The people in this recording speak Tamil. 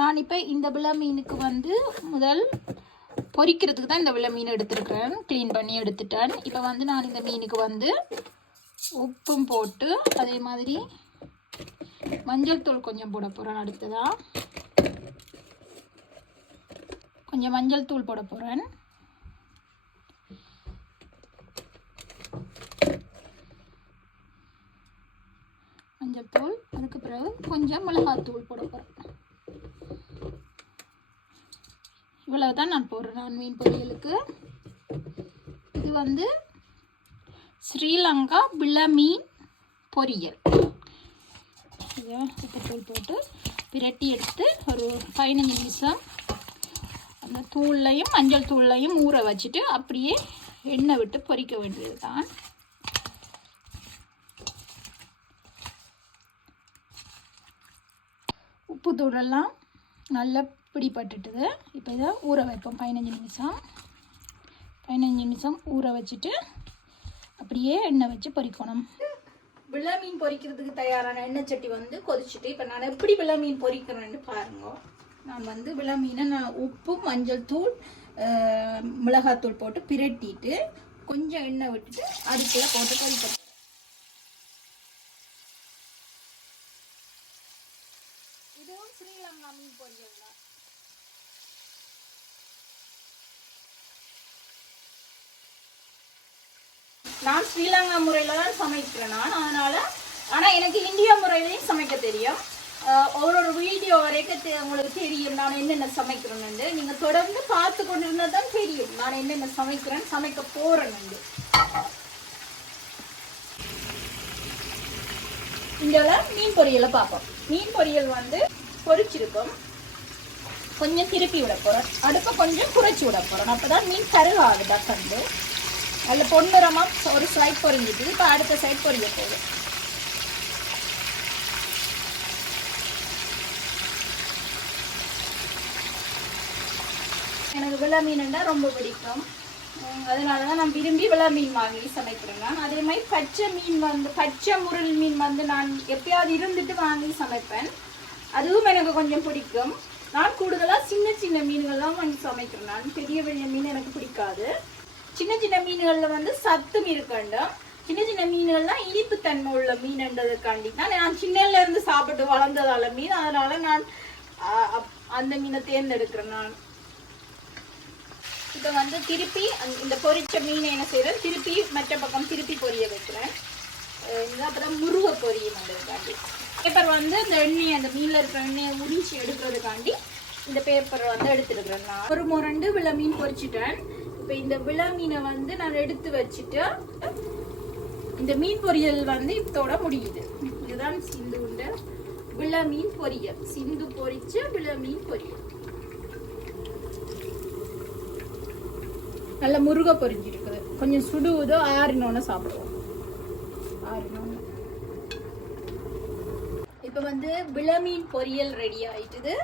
நான் இப்போ இந்த விலை மீனுக்கு வந்து முதல் பொரிக்கிறதுக்கு தான் இந்த விலை மீன் எடுத்துருக்கிறேன். க்ளீன் பண்ணி எடுத்துட்டேன். இப்போ வந்து நான் இந்த மீனுக்கு வந்து உப்பும் போட்டு அதே மாதிரி மஞ்சள் தூள் கொஞ்சம் போட போகிறேன் அடுத்ததாக கொஞ்சம் மஞ்சள் தூள் போட போகிறேன் மஞ்சள் தூள் அதுக்கு பிறகு கொஞ்சம் மிளகாத்தூள் போட போகிறேன் இவ்வளவு தான் நான் போடுறேன். நான் மீன் பொரியலுக்கு. இது வந்து ஸ்ரீலங்கா பிள மீன் பொரியல். இதை உப்புத்தூள் போட்டு பிரட்டி எடுத்து ஒரு பதினஞ்சு நிமிஷம் அந்த தூள்லையும் மஞ்சள் தூள்லையும் ஊற வச்சுட்டு அப்படியே எண்ணெய் விட்டு பொரிக்க வேண்டியது தான் உப்பு தூளெல்லாம் நல்லா பிடிப்பட்டுட்டுது இப்போ இதை ஊற வைப்போம். பதினஞ்சு நிமிஷம். பதினஞ்சு நிமிஷம் ஊற வச்சுட்டு அப்படியே எண்ணெய் வச்சு பொரிக்கணும். விள மீன் பொரிக்கிறதுக்கு தயாரான எண்ணெய் சட்டி வந்து கொதிச்சுட்டு இப்போ நான் எப்படி விள மீன் பொரிக்கிறேன்னு பாருங்க. நான் வந்து விள மீனை நான் உப்பு மஞ்சள் தூள் மிளகாத்தூள் போட்டு பிரட்டிட்டு கொஞ்சம் எண்ணெய் விட்டுட்டு அடுப்பில் போட்டு பொரிப்பேன் இதுவும் ஸ்ரீலங்கா மீன் பொரியல் தான். நான் ஸ்ரீலங்கா முறையில் தான் சமைக்கிறேன் நான் அதனால் ஆனால் எனக்கு இந்தியா முறையிலையும் சமைக்க தெரியும். ஒவ்வொரு ஒரு ஒரு வீடியோ வரைக்கும் தெ- உங்களுக்கு தெரியும் நான் என்னென்ன சமைக்கிறேன்னு நீங்கள் தொடர்ந்து பார்த்து கொண்டு இருந்தால் தான் தெரியும் நான் என்னென்ன சமைக்கிறேன் சமைக்க போகிறேன்னு இதில் மீன் பொரியலை பார்ப்போம். மீன் பொரியல் வந்து பொரிச்சிருக்கும். கொஞ்சம் திருப்பி விட போகிறேன் அடுப்பை கொஞ்சம் குறைச்சி விட போகிறேன் அப்போ தான் மீன் கருவாகுதா கண்டு. நல்ல பொன்னிறமாக ஒரு சைட் பொரிஞ்சிட்டு இப்போ அடுத்த சைட் பொரிய போகுது. எனக்கு விளா மீனுன்னா ரொம்ப பிடிக்கும். அதனால தான் நான் விரும்பி விலை மீன் வாங்கி சமைக்கிறேன் நான். அதே மாதிரி பச்சை மீன் வந்து பச்சை முருள் மீன் வந்து நான் எப்பயாவது இருந்துட்டு வாங்கி சமைப்பேன். அதுவும் எனக்கு கொஞ்சம் பிடிக்கும். நான் கூடுதலாக சின்ன சின்ன மீன்கள்லாம் வாங்கி சமைக்கிறேன் நான். பெரிய பெரிய மீன் எனக்கு பிடிக்காது. சின்ன சின்ன மீன்களில் வந்து சத்தும் இருக்கண்டும் சின்ன சின்ன மீன்கள்லாம் இனிப்பு தன்மை உள்ள மீன்ன்றதுக்காண்டி. தான் நான் சின்னல இருந்து சாப்பிட்டு வளர்ந்ததால மீன். அதனால நான் அந்த மீனை தேர்ந்தெடுக்கிறேன் நான். இப்போ வந்து திருப்பி அந்த- இந்த பொரிச்ச மீனை என்ன செய்கிறேன் திருப்பி மற்ற பக்கம் திருப்பி பொரிய வைக்கிறேன். இது அப்புறம் முருக பொரியும் வந்ததுக்காண்டி பேப்பர் வந்து இந்த எண்ணெய் அந்த மீனில் இருக்கிற எண்ணெயை உரிச்சு எடுக்கிறதுக்காண்டி இந்த பேப்பரை வந்து எடுத்துருக்கிறேன் நான். ஒரு முரண்டு வில மீன் பொரிச்சிட்டேன் இப்போ இந்த விள மீனை வந்து நான் எடுத்து வச்சுட்டு இந்த மீன் பொரியல் வந்து இத்தோட முடியுது. இதுதான் சிந்து உண்ட விளா மீன் பொரியல். சிந்து பொரிச்ச விளா மீன் பொரியல். நல்ல முருக பொரிஞ்சிருக்குது. கொஞ்சம் சுடுவதோ ஆறினோன்னு சாப்பிடுவோம். ஆறினோன்னு. இப்போ வந்து விளமீன் பொரியல் ரெடி ஆயிட்டுது.